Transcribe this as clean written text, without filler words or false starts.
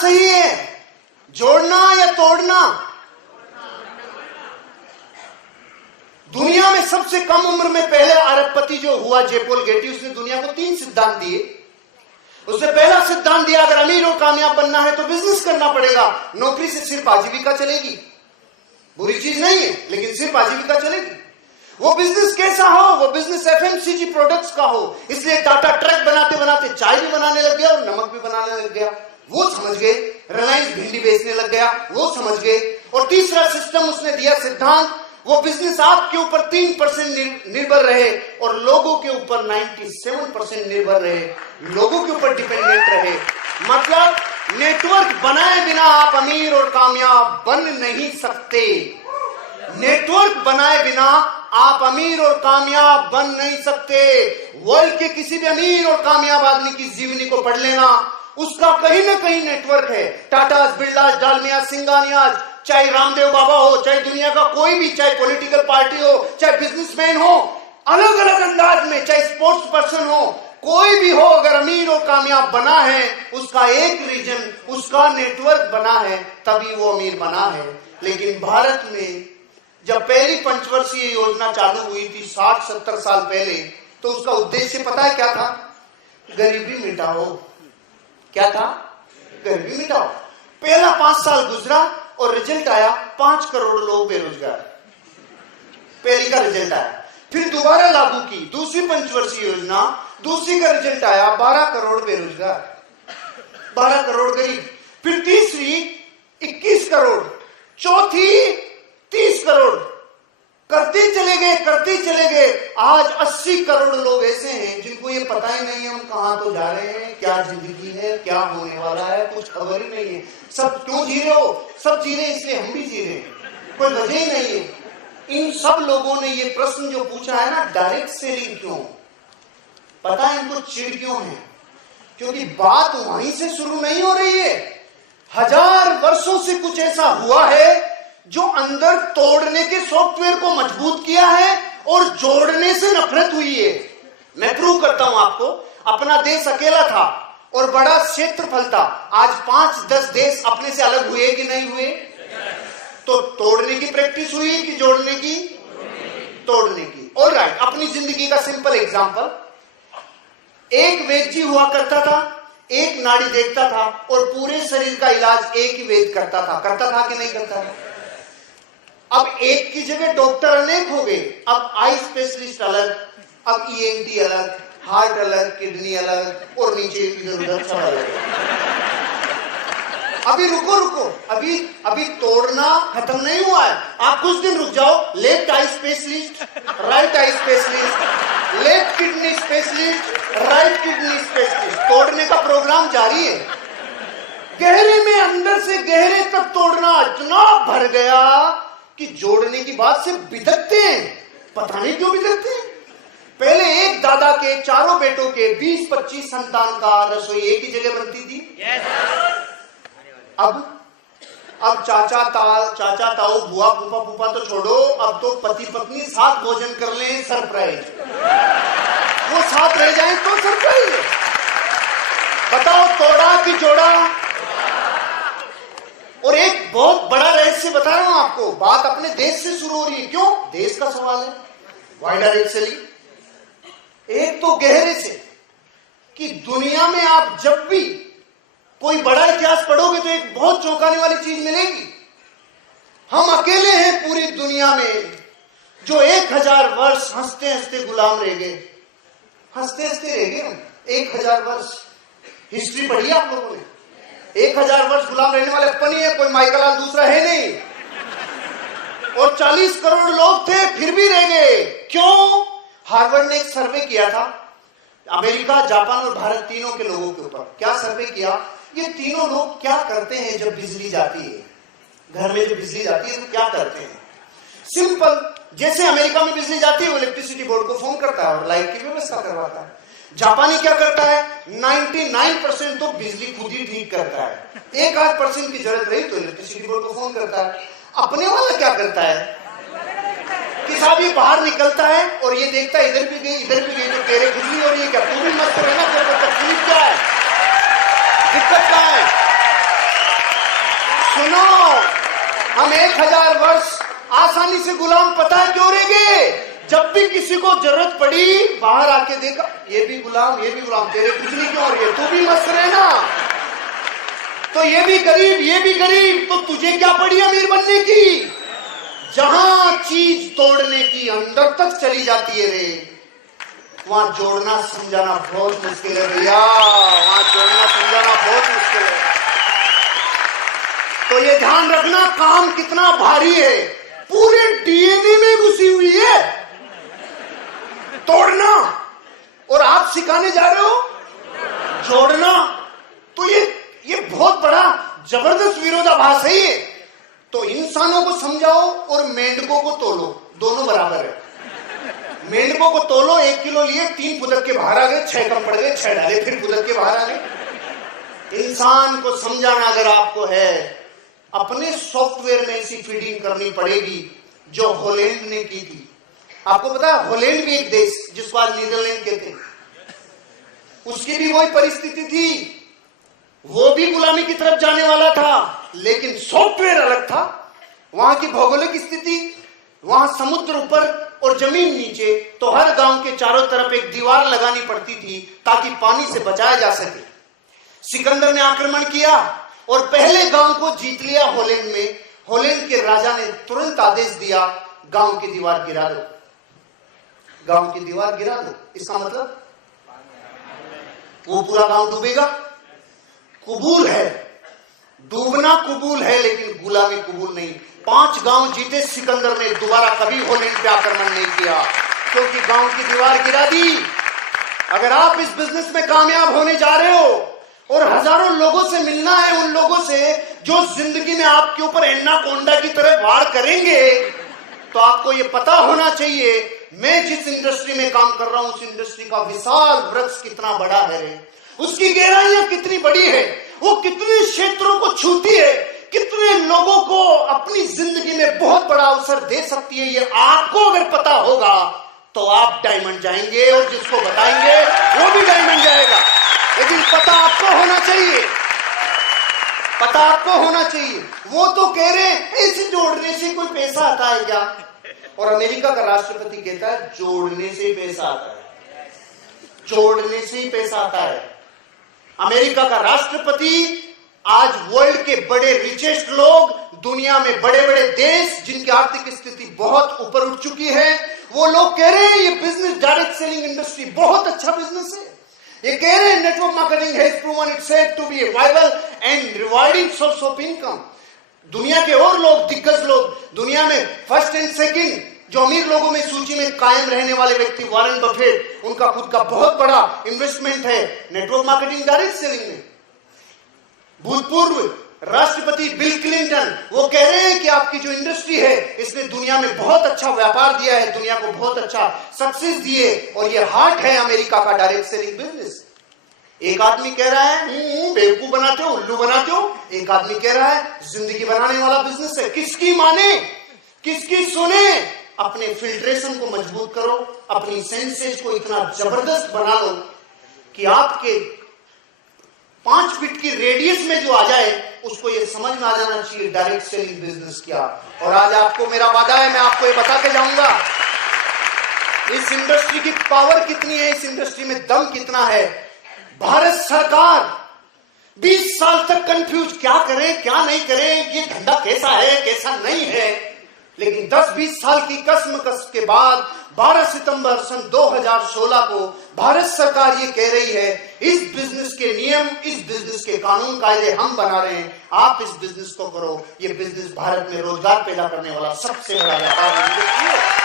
सही है, जोड़ना या तोड़ना? दुनिया में सबसे कम उम्र में पहले अरबपति जो हुआ जे पॉल गेटी, उसने दुनिया को 3 सिद्धांत दिए। उसने पहला सिद्धांत दिया, अगर अमीर और कामयाब बनना है तो बिजनेस करना पड़ेगा। नौकरी से सिर्फ आजीविका चलेगी, बुरी चीज नहीं है, लेकिन सिर्फ आजीविका चलेगी। वो बिजनेस कैसा हो? वो बिजनेस एफएमसीजी प्रोडक्ट्स का हो। इसलिए टाटा ट्रक बनाते बनाते चाय भी बनाने लग गया और नमक भी बनाने लग गया, वो समझ गए। रिलायंस भिंडी बेचने लग गया, वो समझ गए। और तीसरा सिस्टम उसने दिया, सिद्धांत, वो बिजनेस आपके ऊपर 3% निर्भर रहे और लोगों के ऊपर 97% निर्भर रहे, लोगों के ऊपर डिपेंडेंट रहे। मतलब नेटवर्क बनाए बिना आप अमीर और कामयाब बन नहीं सकते। नेटवर्क बनाए बिना आप अमीर और कामयाब बन नहीं सकते। वर्ल्ड के किसी भी अमीर और कामयाब आदमी की जीवनी को पढ़ लेना, उसका कहीं ना कहीं नेटवर्क है। टाटा, बिरला, डालमिया, सिंगानियाज, चाहे रामदेव बाबा हो, चाहे दुनिया का कोई भी, चाहे पॉलिटिकल पार्टी हो, चाहे बिजनेसमैन हो, अलग अलग अंदाज में, चाहे स्पोर्ट्स पर्सन हो, कोई भी हो, अगर अमीर और कामयाब बना है, उसका एक रीजन, उसका नेटवर्क बना है, तभी वो अमीर बना है। लेकिन भारत में जब पहली पंचवर्षीय योजना चालू हुई थी 60-70 साल पहले, तो उसका उद्देश्य पता है क्या था? गरीबी मिटाओ। क्या था? गरीबी मिटाओ। पहला 5 साल गुजरा और रिजल्ट आया 5 करोड़ लोग बेरोजगार। पहली का रिजल्ट आया, फिर दोबारा लागू की दूसरी पंचवर्षीय योजना, दूसरी का रिजल्ट आया 12 करोड़ बेरोजगार, 12 करोड़ गरीब। फिर तीसरी 21 करोड़, चौथी 30 करोड़, करते चले गए। आज 80 करोड़ लोग ऐसे हैं जिनको ये पता ही नहीं है हम कहां तो जा रहे हैं, क्या जिंदगी है, क्या होने वाला है, कुछ खबर ही नहीं है। सब क्यों जी रहे हो? सब जी रहे इसलिए हम भी जी रहे हैं, कोई वजह ही नहीं है। इन सब लोगों ने ये प्रश्न जो पूछा है ना, डायरेक्ट सेलिंग क्यों, पता है इनको चिढ़ क्यों है? क्योंकि बात वहीं से शुरू नहीं हो रही है। 1000 वर्षों से कुछ ऐसा हुआ है जो अंदर तोड़ने के सॉफ्टवेयर को मजबूत किया है और जोड़ने से नफरत हुई है। मैं प्रूव करता हूं आपको। अपना देश अकेला था और बड़ा क्षेत्रफल था, आज 5-10 देश अपने से अलग हुए कि नहीं हुए? तो तोड़ने की प्रैक्टिस हुई कि जोड़ने की? तोड़ने की। ऑलराइट, अपनी जिंदगी का सिंपल एग्जांपल, एक वैद्य हुआ करता था, एक नाड़ी देखता था और पूरे शरीर का इलाज एक ही वैद्य करता था कि नहीं करता था? अब एक की जगह डॉक्टर अनेक हो गए। अब आई स्पेशलिस्ट अलग, अब ईएनटी अलग, हार्ट अलग, किडनी अलग और नीचे इधर उधर सब अलग। अभी रुको, अभी तोड़ना खत्म नहीं हुआ है। आप कुछ दिन रुक जाओ। Left eye specialist, right eye specialist, left kidney specialist, right kidney specialist, तोड़ने का प्रोग्राम जारी है। गहरे में, अंदर से गहरे तक तोड़ना इतना भर गया कि जोड़ने की बात से बिदकते हैं। पता नहीं क्यों बिदकते हैं। पहले एक दादा के चारों बेटों के 20-25 संतान का रसोई एक ही जगह बनती थी। अब चाचा ताऊ, बुआ, फूफा तो छोड़ो, अब तो पति पत्नी साथ भोजन कर लें, सरप्राइज। वो साथ रह जाए तो सरप्राइज। बताओ, तोड़ा कि जोड़ा? और एक बहुत बड़ा रहस्य बता रहा हूं आपको, बात अपने देश से शुरू हो रही है। क्यों? देश का सवाल है। Why direct selling? एक तो गहरे से कि दुनिया में आप जब भी कोई बड़ा इतिहास पढ़ोगे तो एक बहुत चौंकाने वाली चीज मिलेगी। हम अकेले हैं पूरी दुनिया में जो 1000 वर्ष हंसते हंसते गुलाम रह गए। हंसते हंसते रह गए हम 1000 वर्ष। हिस्ट्री पढ़ी आप लोगों ने? 1000 वर्ष गुलाम रहने वाले अपन ही है, कोई माइकल दूसरा है नहीं। और 40 करोड़ लोग थे, फिर भी रह गए। क्यों? हार्वर्ड ने एक सर्वे किया था, अमेरिका, जापान और भारत तीनों के लोगों के ऊपर। क्या सर्वे किया? ये तीनों लोग क्या करते हैं जब बिजली जाती है, घर में जब बिजली जाती है तो क्या करते हैं? सिंपल, जैसे अमेरिका में बिजली जाती है वो इलेक्ट्रिसिटी बोर्ड को फोन करता है और लाइट की व्यवस्था करवाता है। जापानी क्या करता है? 99% तो बिजली खुद ही ठीक करता है। 1-8% की जरूरत रही तो इलेक्ट्रिसिटी बोर्ड को फोन करता है। अपने वाला क्या करता है कि साहब ये बाहर निकलता है और ये देखता है इधर भी गई तो तेरे बिजली हो रही है क्या? तू भी मस्त रहना, तकलीफ क्या है, दिक्कत क्या है? सुनो, हम 1000 वर्ष आसानी से गुलाम पता है क्यों रहेंगे? जब भी किसी को जरूरत पड़ी बाहर आके देखा, ये भी गुलाम, तेरे कुछ नहीं क्यों रही है, तू भी मस्त रहे ना। तो ये भी गरीब, तो तुझे क्या पड़ी अमीर बनने की? जहां चीज तोड़ने की अंदर तक चली जाती है रे, वहां जोड़ना समझाना बहुत मुश्किल है भैया, वहां जोड़ना समझाना बहुत मुश्किल है। तो ये ध्यान रखना, काम कितना भारी है, पूरे डीएनए में घुसी हुई है तोड़ना, और आप सिखाने जा रहे हो जोड़ना। तो ये बहुत बड़ा जबरदस्त विरोधाभास है ये। तो इंसानों को समझाओ और मेंढकों को तोलो, दोनों बराबर है। मेंढकों को तोलो, 1 किलो लिए, 3 फुदक के बाहर आ गए, 6 कम पड़ गए, 6 डाले, फिर फुदक के बाहर आ गए। इंसान को समझाना अगर आपको है, अपने सॉफ्टवेयर में ऐसी फीडिंग करनी पड़ेगी जो हॉलैंड ने की थी। आपको पता है हॉलैंड भी एक देश जिसको आज नीदरलैंड कहते हैं, उसकी भी वही परिस्थिति थी, वो भी गुलामी की तरफ जाने वाला था, लेकिन सॉफ्टवेयर अलग था। वहां की भौगोलिक स्थिति, वहां समुद्र ऊपर और जमीन नीचे, तो हर गांव के चारों तरफ एक दीवार लगानी पड़ती थी ताकि पानी से बचाया जा सके। सिकंदर ने आक्रमण किया और पहले गांव को जीत लिया हॉलैंड में। हॉलैंड के राजा ने तुरंत आदेश दिया, गांव की दीवार गिरा दो, गांव की दीवार गिरा दो। इसका मतलब वो पूरा गांव डूबेगा। कबूल है, डूबना कबूल है, लेकिन गुलामी कबूल नहीं। 5 गांव जीते सिकंदर ने, दोबारा कभी हॉलैंड पे आक्रमण नहीं किया, क्योंकि गांव की दीवार गिरा दी। अगर आप इस बिजनेस में कामयाब होने जा रहे हो और हजारों लोगों से मिलना है, उन लोगों से जो जिंदगी में आपके ऊपर एनाकोंडा की तरह वार करेंगे, तो आपको ये पता होना चाहिए मैं जिस इंडस्ट्री में काम कर रहा हूं उस इंडस्ट्री का विशाल वृक्ष कितना बड़ा है, उसकी गहराइयां कितनी बड़ी है, वो कितने क्षेत्रों को छूती है, कितने लोगों को अपनी जिंदगी में बहुत बड़ा अवसर दे सकती है। ये आपको अगर पता होगा तो आप डायमंड जाएंगे, और जिसको बताएंगे वो भी डायमंड जाएगा। लेकिन पता आपको होना चाहिए, पता आपको होना चाहिए। वो तो कह रहे हैं इसे जोड़ने से कोई पैसा आता है क्या? और अमेरिका का राष्ट्रपति कहता है जोड़ने से ही पैसा आता है, जोड़ने से ही पैसा आता है। अमेरिका का राष्ट्रपति आज वर्ल्ड के बड़े रिचेस्ट लोग, दुनिया में बड़े बड़े देश जिनकी आर्थिक स्थिति बहुत ऊपर उठ चुकी है, वो लोग कह रहे हैं ये बिजनेस, डायरेक्ट सेलिंग इंडस्ट्री बहुत अच्छा बिजनेस है। ये कह रहे हैं network marketing has proven itself to be a viable and rewarding source of income. दुनिया के और लोग, दिग्गज लोग, दुनिया में फर्स्ट एंड सेकंड जो अमीर लोगों में सूची में कायम रहने वाले व्यक्ति वॉरेन बफेट, उनका खुद का बहुत बड़ा इन्वेस्टमेंट है नेटवर्क मार्केटिंग, डायरेक्ट सेलिंग में। भूतपूर्व राष्ट्रपति बिल क्लिंटन, वो कह रहे हैं कि आपकी जो इंडस्ट्री है इसने दुनिया में बहुत अच्छा व्यापार दिया है, दुनिया को बहुत अच्छा सक्सेस दिए, और ये हार्ट है अमेरिका का डायरेक्ट सेलिंग बिजनेस। एक आदमी कह रहा है बेवकूफ बनाते हो, उल्लू बनाते हो, एक आदमी कह रहा है जिंदगी बनाने वाला बिजनेस है। किसकी माने, किसकी सुने? अपने फिल्ट्रेशन को मजबूत करो, अपनी सेंसेस को इतना जबरदस्त बना लो कि आपके 5 फीट की रेडियस में जो आ जाए उसको ये समझ में आ जाना चाहिए डायरेक्ट सेलिंग बिजनेस क्या। और आज आपको मेरा वादा है, मैं आपको ये बता के जाऊंगा इस इंडस्ट्री की पावर कितनी है, इस इंडस्ट्री में दम कितना है। भारत सरकार 20 साल तक कंफ्यूज, क्या करें क्या नहीं करें, ये धंधा कैसा है कैसा नहीं है, लेकिन 10-20 साल की कसम के बाद 12 सितंबर सन 2016 को भारत सरकार ये कह रही है इस बिजनेस के नियम, इस बिजनेस के कानून कायदे हम बना रहे हैं, आप इस बिजनेस को करो। ये बिजनेस भारत में रोजगार पैदा करने वाला सबसे बड़ा व्यापार है।